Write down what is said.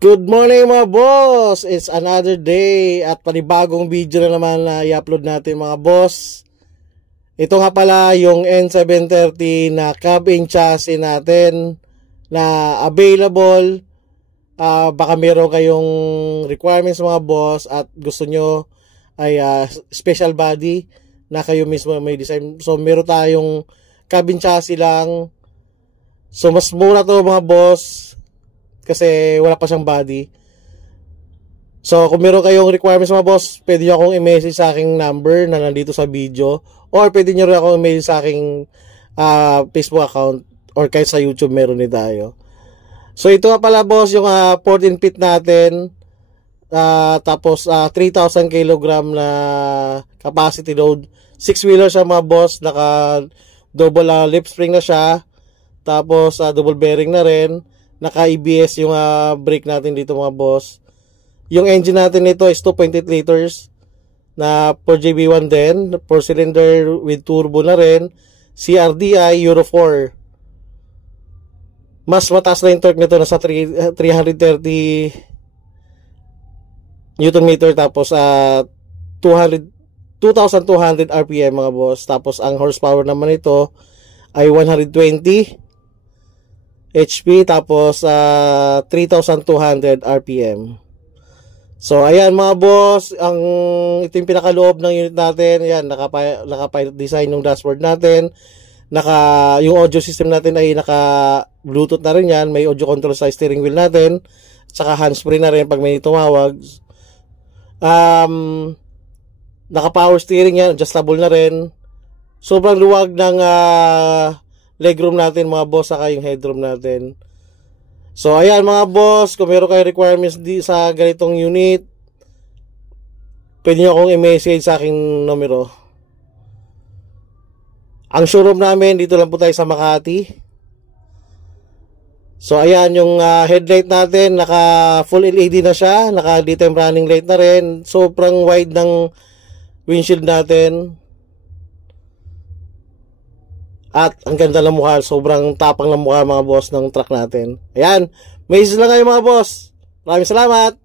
Good morning mga boss! It's another day at panibagong video na naman na i-upload natin mga boss. Ito nga pala yung N730 na cab-in chassis natin na available. Baka meron kayong requirements mga boss at gusto nyo ay special body na kayo mismo may design. So meron tayong cab-in chassis lang. So mas mura to mga boss kasi wala pa siyang body. So kung meron kayong requirements mga boss, pwede nyo akong i-message sa aking number na nandito sa video, or pwede nyo rin akong i-message sa aking Facebook account, or kahit sa YouTube meron din tayo. So ito nga pala boss yung 14 feet natin, tapos 3,000 kg na capacity load. 6-wheeler siya mga boss, naka double lip spring na siya, tapos double bearing na rin. Naka ABS yung brake natin dito mga boss. Yung engine natin nito is 2.8 liters na 4JB1 din, 4 cylinder with turbo na rin, CRDI Euro 4. Mas mataas na yung torque nito, nasa 330 Newton meter, tapos 2,200 RPM mga boss. Tapos ang horsepower naman ito ay 120 HP, tapos 3,200 RPM. So ayan mga boss, ito yung pinakaloob ng unit natin. Ayan, naka-pilot design yung dashboard natin. Yung audio system natin ay naka Bluetooth na rin yan. May audio control sa steering wheel natin, saka hands-free na rin pag may tumawag. Naka-power steering yan, adjustable na rin. Sobrang luwag ng legroom natin mga boss, saka yung headroom natin. So ayan mga boss, kung meron kayo requirements sa ganitong unit, pwede nyo akong i-message sa aking numero. Ang showroom namin dito lang po tayo sa Makati. So ayan yung headlight natin, naka full LED na siya, naka daytime running light na rin. Sobrang wide ng windshield natin. At ang ganda ng mukha, sobrang tapang ng mukha mga boss ng truck natin. Ayan, may lang kayo mga boss. Maraming salamat.